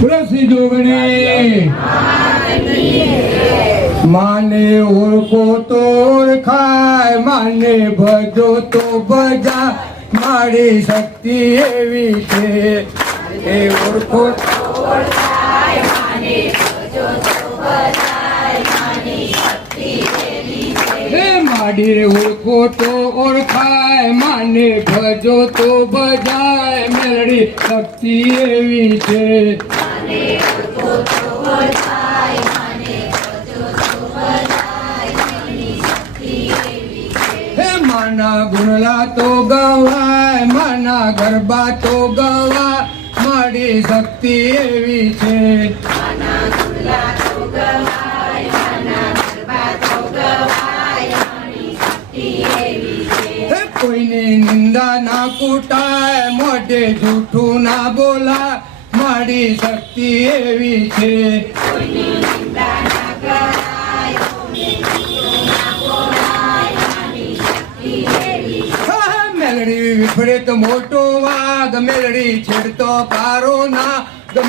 तुलसी जोगणी माने ओळखो तो ओळखाय माने भजो तो भजा मारी शक्ती एवी छे ए ओळखो तो ओळखाय माने भजो तो भजाय मारी शक्ती एवी छे हे माडी ओळखो तो ओळखाय माने भजो तो भजाय मेलडी शक्ती एवी छे माने ओळखो तो ओळखाय माने भजो तो भजाय मारी शक्ती एवी छे हे माना गुणला तो गवाय माना गरबा तो गवा मारी शक्ती एवी छे माना गुणला तो गवाय माना गरबा तो गवाय मारी शक्ती एवी छे हे कोईनी निंदा ना कुटाय मोटे झूठू ना बोला मारी शक्ति एवी छे कोईनी निंदा ना कराय कोईनी झूठू ना बोलाय मारी शक्ति एवी छे मेलडी विफळे तो मोटो वाघ मेलडी छेडतो पारो ना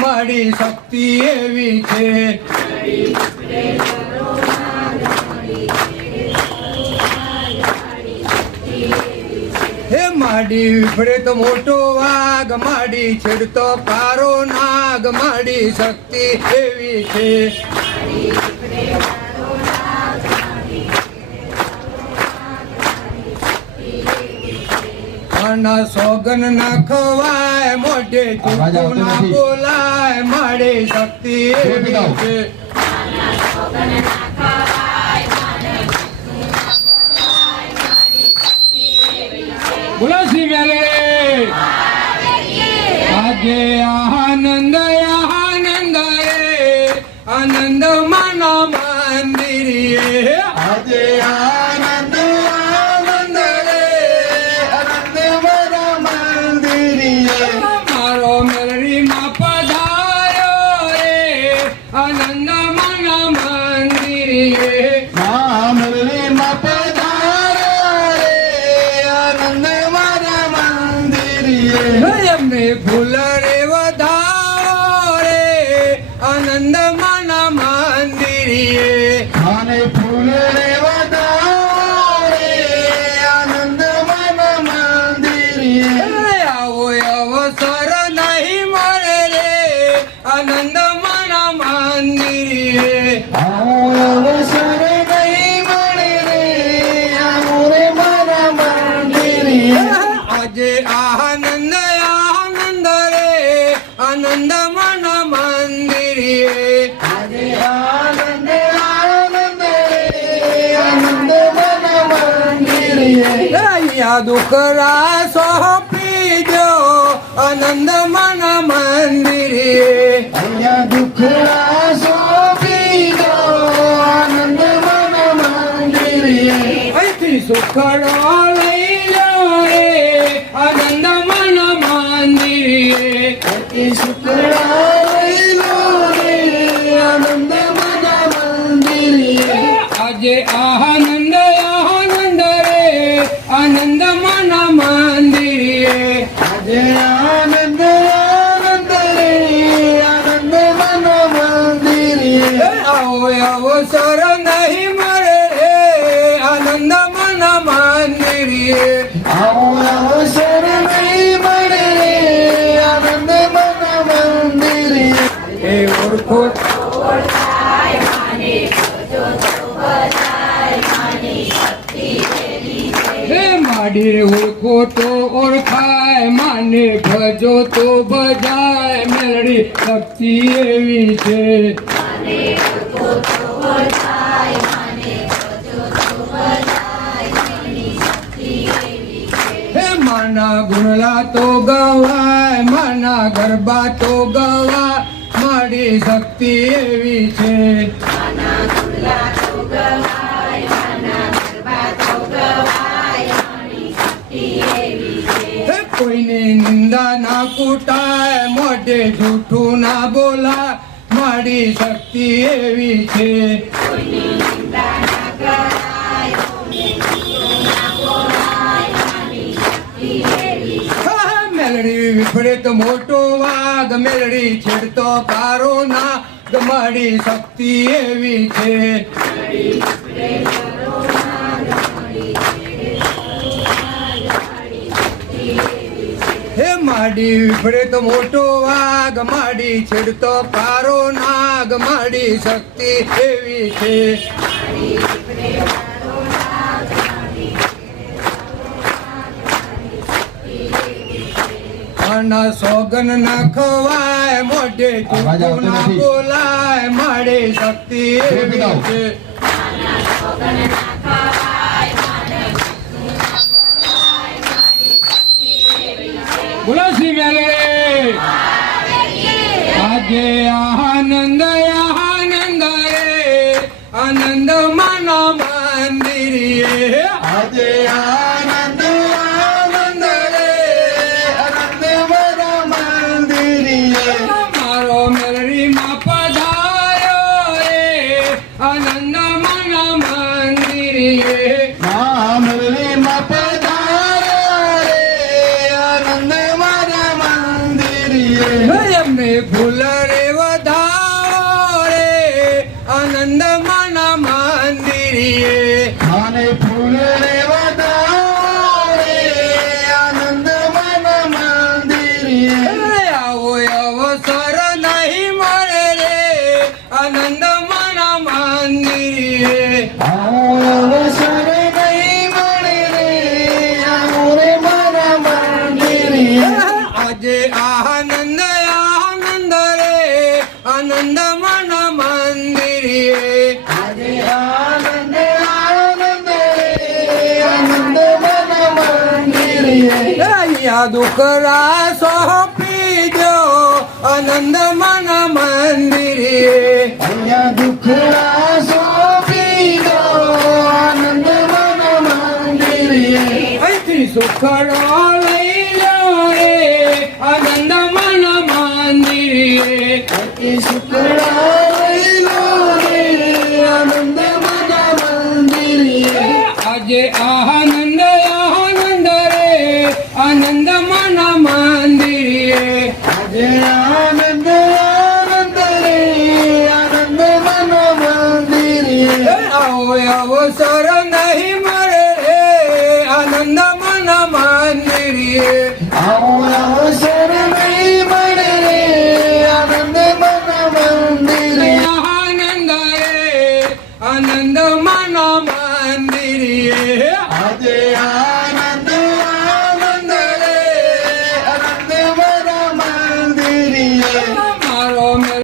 मारी शक्ति एवी छे मेलडी विफळे पारो ना मारी हे माडी विफळे तो मोटो वाघ माडी छेडतो पारो नाग माडी शक्ती एवी छे माना सोगन ना खवाय मोटे झूठू ना बोलाय माडी शक्ती एवी छे माना सोगन ना खवाय माने बोला सी मेले आगे आनंद रे आनंद माना मंदिर ये आगे आनंद रे आनंद माना मंदिर ये मारो मेलडी मा पधारो रे आनंद माना मंदिर ये मेलडी मा एमने फूल रे वधाओ रे आनंद माना मंदिर ये माने फूल रे वधाओ रे आनंद माना मंदिर ये आवो अवसर नहीं मळे रे आनंद माना मंदिर ये आवो अवसर नहीं मळे रे आवो रे माना मंदिर ये आजे आनंद आनंद माना मंदिर ये आजे आनंद रे आनंद माना मंदिर ये या दुखरा सोपी जो आनंद माना मंदिर ये या दुखरा सोपी जो आनंद माना मंदिर ये ऐसी सुखड़ो लई लो रे आनंद माना मंदिर ये शुक्रा आनंद माना मंदिर ये आजे आनंद रे आनंद माना मंदिर ये आजे आनंद रे आनंद माना मंदिर ये आओ अवसर नहीं मरे रे आनंद माना मंदिर ये आओ अवसर नहीं मरे रे आनंद माना मंदिर ये ओळखो तो ओळखाय माने भजो तो भजाय मारी शक्ती एवी छे हे माडी रे ओळखो तो ओळखाय माने भजो तो भजाय मेलडी शक्ती एवी छे माने ओळखो तो ओळखाय माने भजो तो भजाय मारी शक्ती एवी छे हे माना गुणला तो गवाय माना गरबा तो गवा मारी शक्ती एवी छे माना गुणला तो गवाय माना गरबा तो गवाय मारी शक्ती एवी छे हे कोईनी निंदा ना कुटाय मोटे झूठू ना बोला मारी शक्ती एवी छे कोईनी निंदा ना कराय कोईनी झूठू ना बोलाय मारी शक्ती एवी छे मेलडी વિપરીત મોટો વાઘ મેળડી છેડતો કારો નાગ મારી શક્તિ એવી છે. હે માડી વિપરીત મોટો વાઘ માડી છેડતો કારો નાગ માડી શક્તિ એવી છે. અને સોગન ના ખવાય મોઢે ચૂકું ના બોલાય માડી શક્તિ એવી છે. બોલો શ્રી મેલે આજે આનંદ આનંદ રે આનંદ માના મંદિરે આજે આનંદ આનંદ રે આનંદ મારા મંદિરે મારો મેલડી માં પધાર્યો રે આનંદ માના મંદિરે મામલીમાં પધાર્યા રે આનંદ મારા મંદિરે એમને ફૂલ રે વધાવો રે આનંદ માના મંદિરે અને ફૂલ રે વધાવો રે આનંદ મારા મંદિરે આવો અવસર નહીં મળે રે આનંદ માના મંદિરે અવસર નહીં મળે રે આવો રે મારા મંદિરે આજે આનંદ આનંદ રે આનંદ માના મંદિરે આજે આનંદ આનંદ રે આનંદ મારા મંદિરે અહીંયા દુખરા સોંપી દો આનંદ માના મંદિરે અહીંયા દુખડા સોંપી દો આનંદ મારા મંદિરે અહીંથી સુખડો